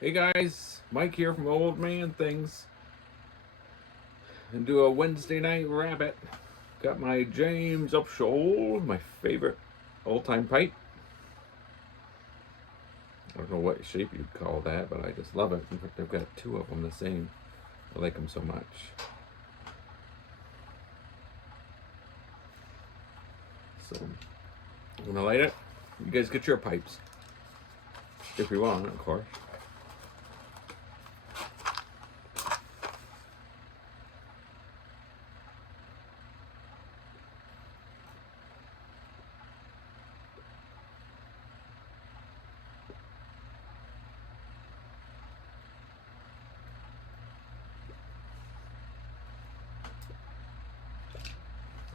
Hey guys, Mike here from Old Man Things. And do a Wednesday Night Rabbit. Got my James Up Shoal, my favorite old-time pipe. I don't know what shape you'd call that, but I just love it. In fact, I've got two of them the same. I like them so much. So, I'm gonna light it. You guys get your pipes. If you want, of course.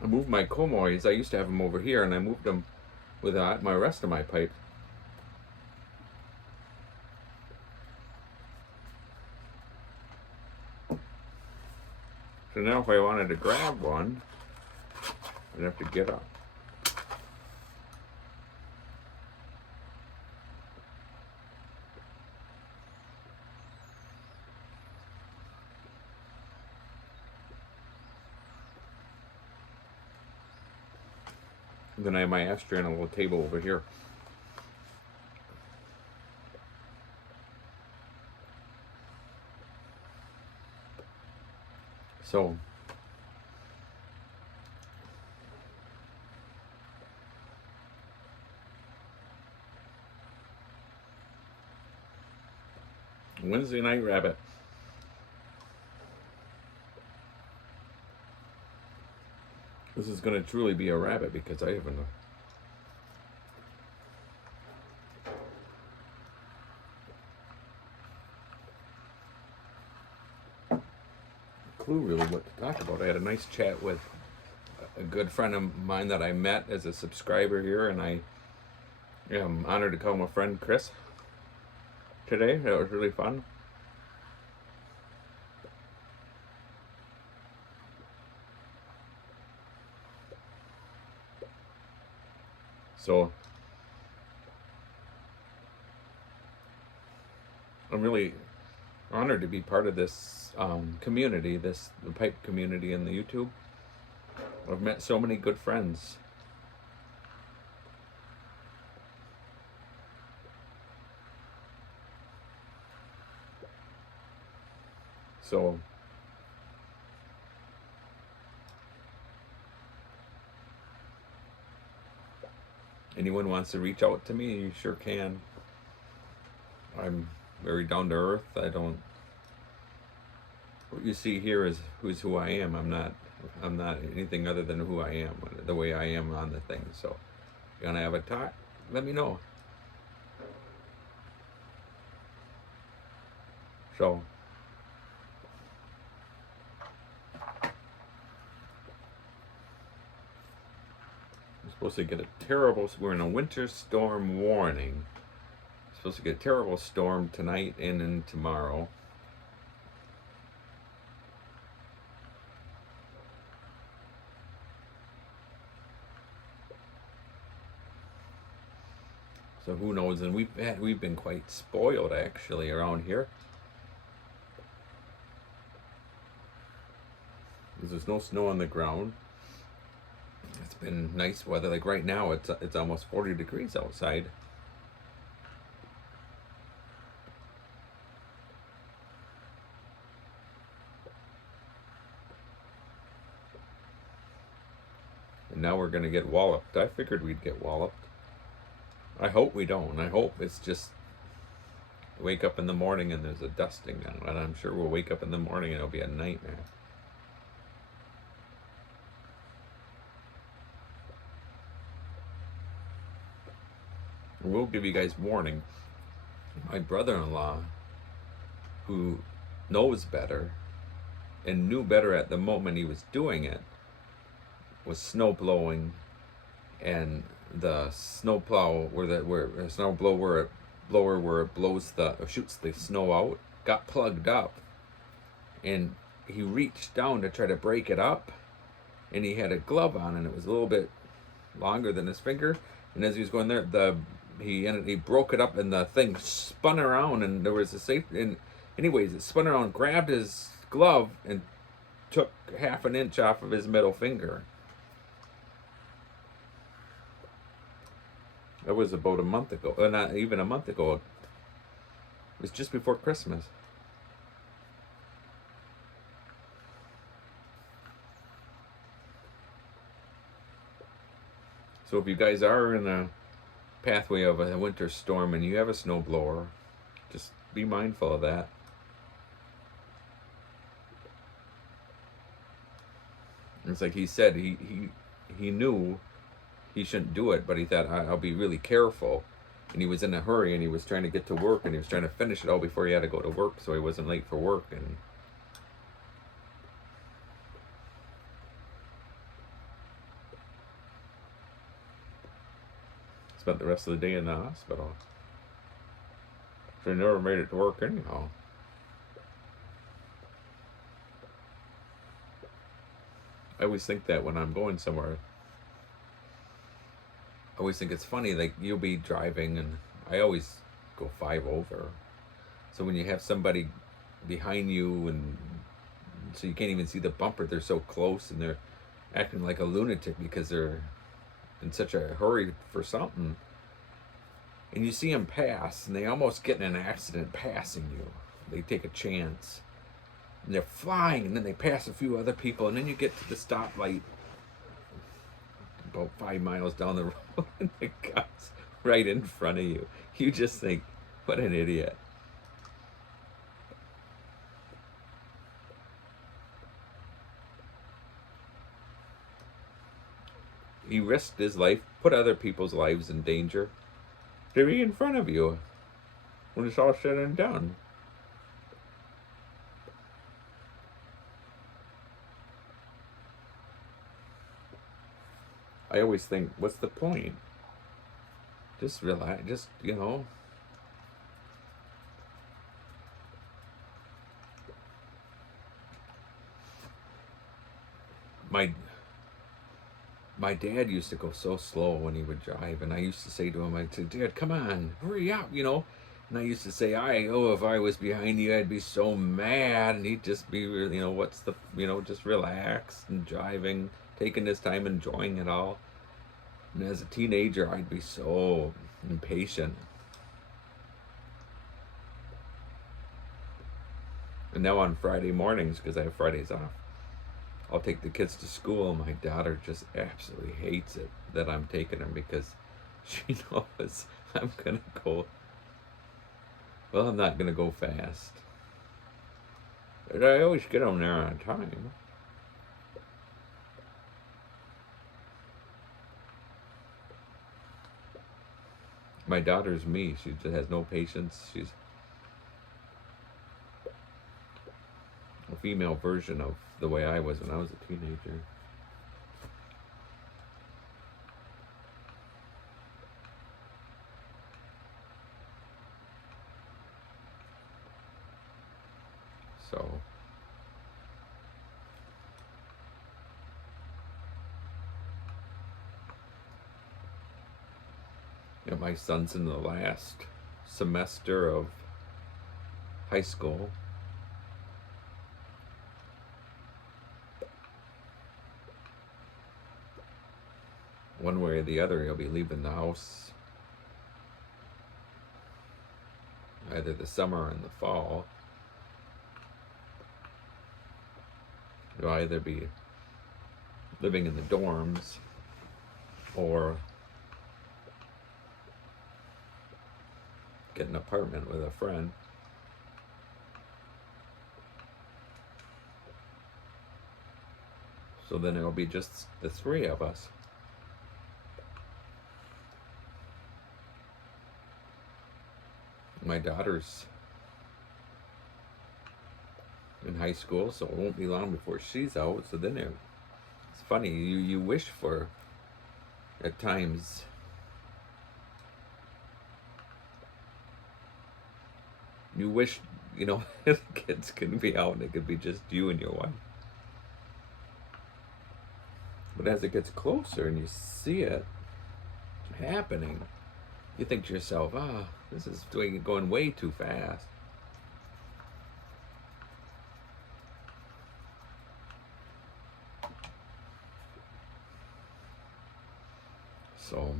I moved my comoys. I used to have them over here, and I moved them with my rest of my pipe. So now if I wanted to grab one, I'd have to get up. And then I have my ashtray and a little table over here. So, Wednesday Night Rabbit. This is going to truly be a rabbit because I haven't a clue really what to talk about. I had a nice chat with a good friend of mine that I met as a subscriber here, and I am honored to call him a friend, Chris, today. That was really fun. So I'm really honored to be part of this community, the pipe community in the YouTube. I've met so many good friends. So anyone wants to reach out to me, you sure can. I'm very down to earth. I don't. What you see here is who I am. I'm not anything other than who I am, the way I am on the thing. So, you wanna have a talk? Let me know. So, we're supposed to get a terrible. We're in a winter storm warning. We're supposed to get a terrible storm tonight and tomorrow. So who knows? And we've been quite spoiled actually around here. There's no snow on the ground. It's been nice weather. Like right now, it's almost 40 degrees outside. And now we're gonna get walloped. I figured we'd get walloped. I hope we don't. I hope it's just wake up in the morning and there's a dusting now, and I'm sure we'll wake up in the morning and it'll be a nightmare. We'll give you guys warning. My brother-in-law, who knows better and knew better at the moment he was doing it, was snow blowing, and the snow plow where a snow blower where it blows shoots the snow out got plugged up, and he reached down to try to break it up, and he had a glove on and it was a little bit longer than his finger, and as he was going there, the he broke it up, and the thing spun around, and there was a safe. And anyways, it spun around, grabbed his glove, and took half an inch off of his middle finger. That was about a month ago, not even a month ago. It was just before Christmas. So if you guys are in a pathway of a winter storm and you have a snowblower, just be mindful of that. It's like he said, he knew he shouldn't do it, but he thought, I'll be really careful. And he was in a hurry, and he was trying to get to work, and he was trying to finish it all before he had to go to work, so he wasn't late for work. And spent the rest of the day in the hospital. So he never made it to work anyhow. I always think that when I'm going somewhere, I always think it's funny, like you'll be driving, and I always go 5 over. So when you have somebody behind you, and so you can't even see the bumper, they're so close, and they're acting like a lunatic because they're in such a hurry for something. And you see them pass, and they almost get in an accident passing you. They take a chance. And they're flying, and then they pass a few other people, and then you get to the stoplight about 5 miles down the road, and the guy's right in front of you. You just think, what an idiot. He risked his life, put other people's lives in danger to be in front of you when it's all said and done. I always think, what's the point? Just relax, just, My dad used to go so slow when he would drive, and I used to say to him, I'd say, Dad, come on, hurry up, And I used to say, if I was behind you, I'd be so mad. And he'd just be, just relaxed and driving, taking his time, enjoying it all. And as a teenager, I'd be so impatient. And now on Friday mornings, because I have Fridays off, I'll take the kids to school. My daughter just absolutely hates it that I'm taking her, because she knows I'm going to go, well, I'm not going to go fast. But I always get them there on time. My daughter's me. She just has no patience. She's a female version of the way I was when I was a teenager. So my son's in the last semester of high school. One way or the other, he'll be leaving the house either the summer or in the fall. He'll either be living in the dorms or get an apartment with a friend. So then it'll be just the 3 of us. My daughter's in high school, so it won't be long before she's out. So then it's funny, you wish for, at times, you wish, the kids could be out and it could be just you and your wife. But as it gets closer and you see it happening, you think to yourself, this is going way too fast. So,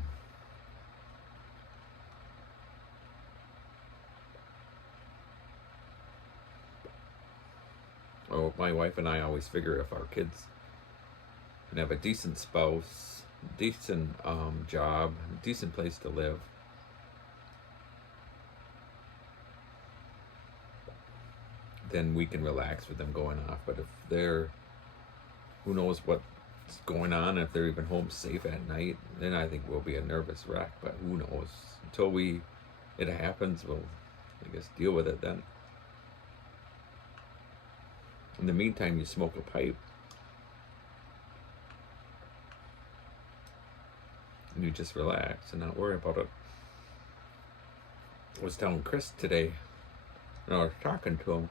my wife and I always figure if our kids can have a decent spouse, decent job, decent place to live, then we can relax with them going off. But if they're, who knows what's going on, if they're even home safe at night, then I think we'll be a nervous wreck. But who knows? Until it happens, we'll, I guess, deal with it then. In the meantime, you smoke a pipe. And you just relax and not worry about it. I was telling Chris today, and I was talking to him.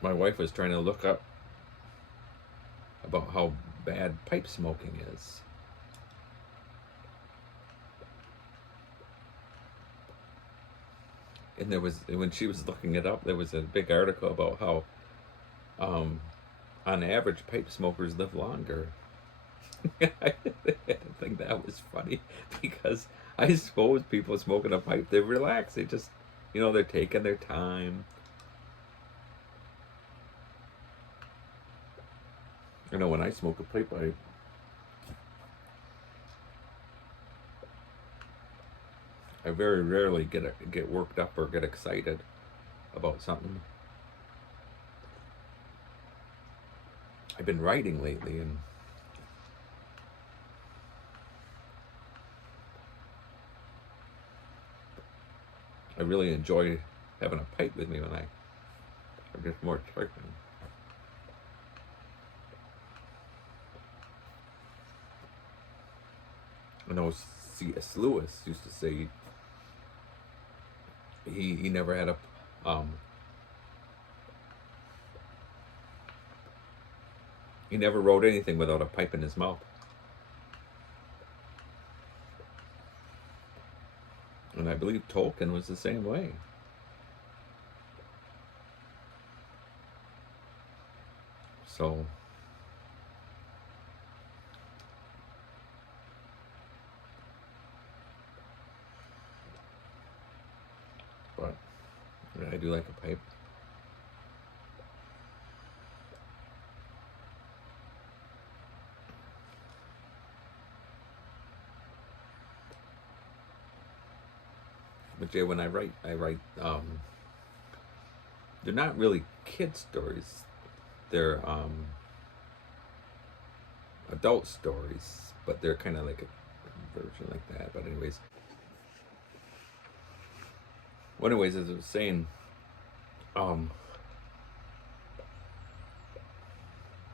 My wife was trying to look up about how bad pipe smoking is. And when she was looking it up, there was a big article about how, on average, pipe smokers live longer. I think that was funny because I suppose people smoking a pipe, they relax. They just, they're taking their time. I know when I smoke a pipe, I very rarely get worked up or get excited about something. I've been writing lately, and I really enjoy having a pipe with me when I'm just more typing. I know C.S. Lewis used to say he never had he never wrote anything without a pipe in his mouth. And I believe Tolkien was the same way. So, but I do like a pipe. But Jay, when I write, they're not really kid stories. They're adult stories, but they're kind of like a version like that. But anyways, as I was saying,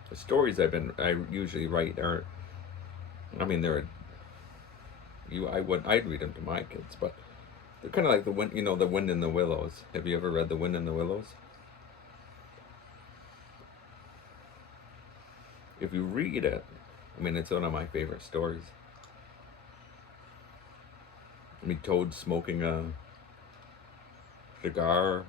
the stories I usually write are, I'd read them to my kids, but they're kind of like the Wind in the Willows. Have you ever read The Wind in the Willows? If you read it, it's one of my favorite stories. Toad smoking a cigar.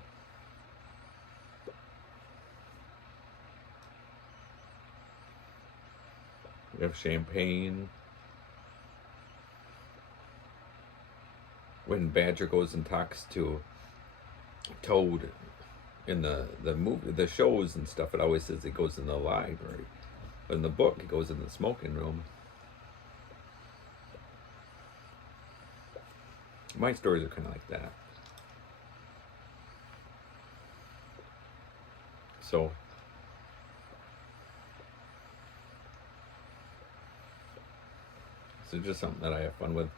We have champagne. When Badger goes and talks to Toad in the movie, the shows and stuff, it always says he goes in the library. But in the book, he goes in the smoking room. My stories are kind of like that. So, it's just something that I have fun with.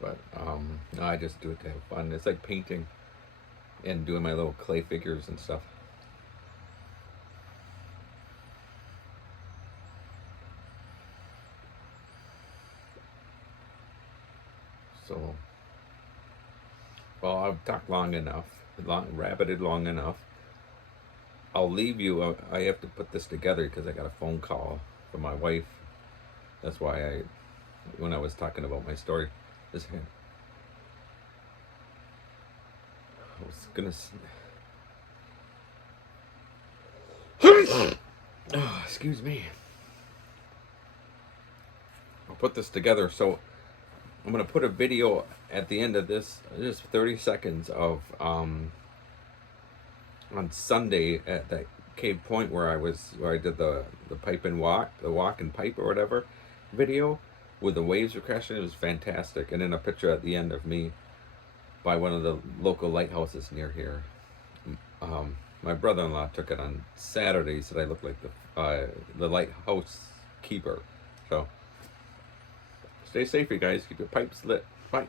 But no, I just do it to have fun. It's like painting and doing my little clay figures and stuff. So, well, I've talked long enough, rabbited long enough. I'll leave you. I have to put this together because I got a phone call from my wife. That's why when I was talking about my story, this hand. I was gonna. Oh, excuse me. I'll put this together. So I'm gonna put a video at the end of this, just 30 seconds of on Sunday at that Cave Point where I did the pipe and walk, the walk and pipe or whatever video, where the waves were crashing. It was fantastic, and then a picture at the end of me by one of the local lighthouses near here. My brother-in-law took it on Saturday, said I looked like the lighthouse keeper. So stay safe, you guys. Keep your pipes lit. Bye.